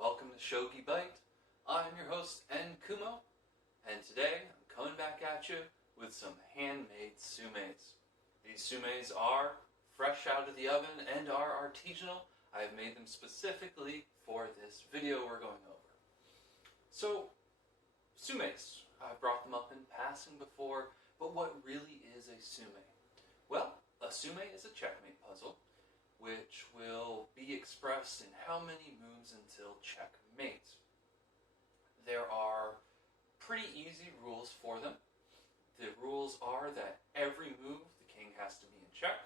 welcome to Shogi Bite. I'm your host, Kumo, and today I'm coming back at you with some handmade tsumes. These tsumes are fresh out of the oven and are artisanal. I have made them specifically for this video we're going over. So, tsumes. I've brought them up in passing before, but what really is a tsume? Well, a tsume is a checkmate puzzle, which will be expressed in how many moves until checkmate. There are pretty easy rules for them. The rules are that every move the king has to be in check,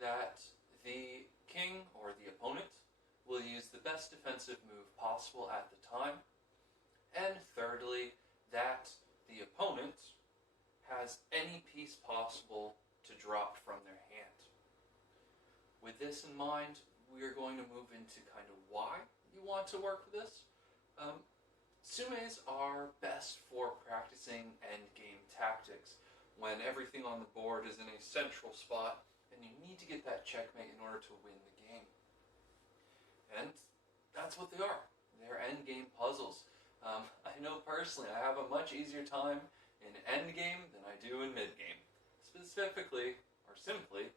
that the king or the opponent will use the best defensive move possible at the time, and thirdly, that the opponent has any piece possible to drop from their hand. With this in mind, we are going to move into kind of why you want to work with this. Tsumes are best for practicing endgame tactics, when everything on the board is in a central spot and you need to get that checkmate in order to win the game. And that's what they are. They're endgame puzzles. I know personally I have a much easier time in endgame than I do in midgame. Specifically, or simply,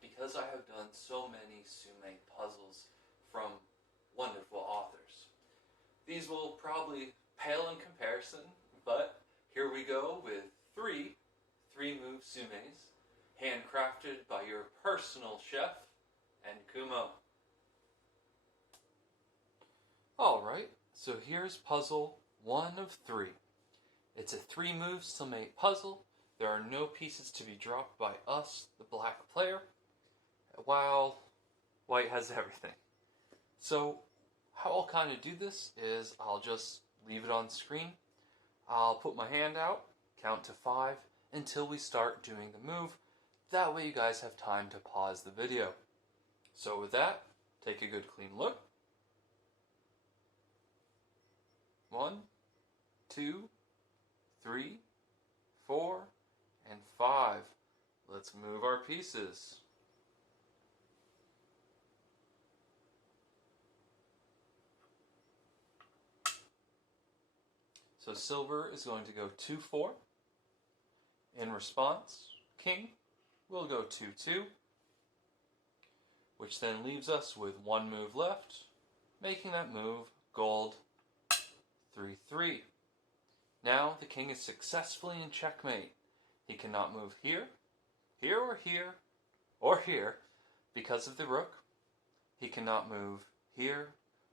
because I have done so many tsume puzzles from wonderful authors. These will probably pale in comparison, but here we go with three move tsumes, handcrafted by your personal chef, and Kumo. Alright, so here's puzzle 1 of 3. It's a 3-move tsume puzzle. There are no pieces to be dropped by us, the black player, while white has everything. So how I'll kind of do this is I'll just leave it on screen. I'll put my hand out, count to 5 until we start doing the move. That way you guys have time to pause the video. So with that, take a good clean look. 1, 2, 3, 4, and 5. Let's move our pieces. So silver is going to go 2-4. In response, king will go 2-2, which then leaves us with 1 move left, making that move gold 3-3. Now the king is successfully in checkmate. He cannot move here, here or here, or here because of the rook. He cannot move here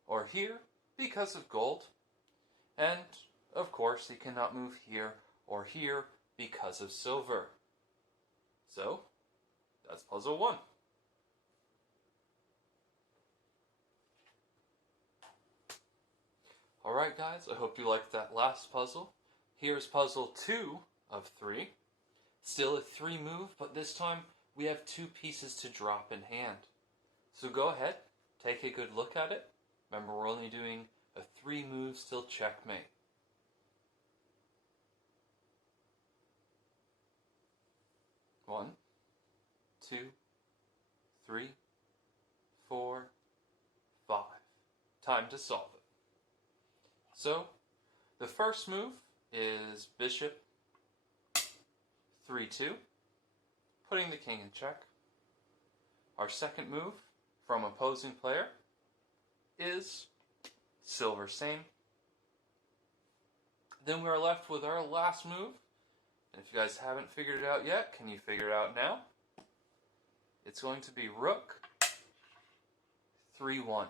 or here because of gold. And of course, he cannot move here or here because of silver. So, that's puzzle 1. Alright guys, I hope you liked that last puzzle. Here's puzzle 2 of 3. Still a 3-move, but this time we have 2 pieces to drop in hand. So go ahead, take a good look at it. Remember, we're only doing a 3-move till checkmate. One, 2, 3, 4, 5. Time to solve it. So, the first move is bishop 3-2, putting the king in check. Our second move from opposing player is silver same. Then we are left with our last move. And if you guys haven't figured it out yet, can you figure it out now? It's going to be rook 3-1.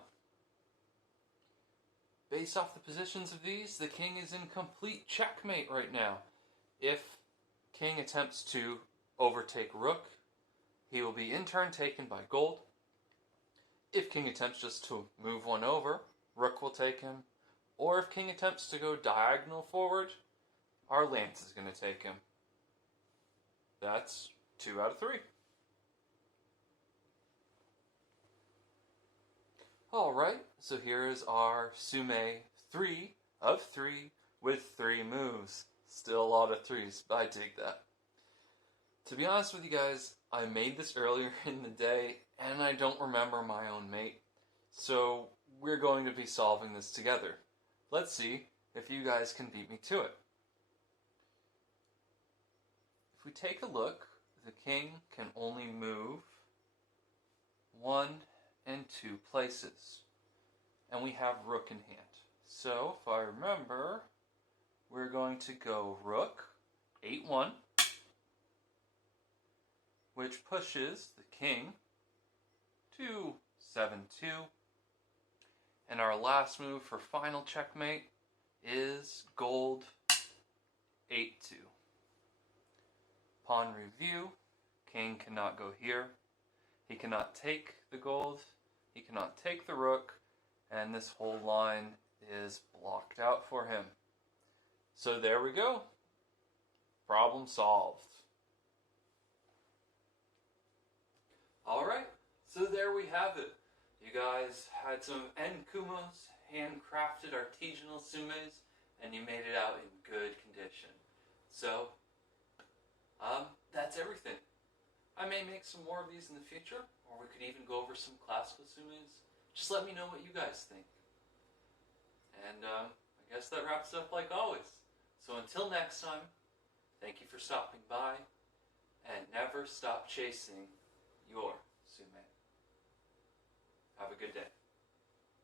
Based off the positions of these, the king is in complete checkmate right now. If king attempts to overtake rook, he will be in turn taken by gold. If king attempts just to move one over, rook will take him. Or if king attempts to go diagonal forward, our lance is going to take him. That's 2 out of 3. Alright, so here is our tsume 3 of 3 with 3 moves. Still a lot of 3s, but I dig that. To be honest with you guys, I made this earlier in the day, and I don't remember my own mate. So we're going to be solving this together. Let's see if you guys can beat me to it. If we take a look, the king can only move 1 and 2 places. And we have rook in hand. So, if I remember, we're going to go rook, 8-1, which pushes the king to 7-2. And our last move for final checkmate is gold, 8-2. Pawn review, king cannot go here. He cannot take the gold, he cannot take the rook, and this whole line is blocked out for him. So there we go. Problem solved. Alright, so there we have it. You guys had some Kumo's handcrafted artisanal tsumes, and you made it out in good condition. So, that's everything. I may make some more of these in the future, or we could even go over some classical tsumes. Just let me know what you guys think. And I guess that wraps it up like always. So until next time, thank you for stopping by, and never stop chasing your Tsume. Have a good day.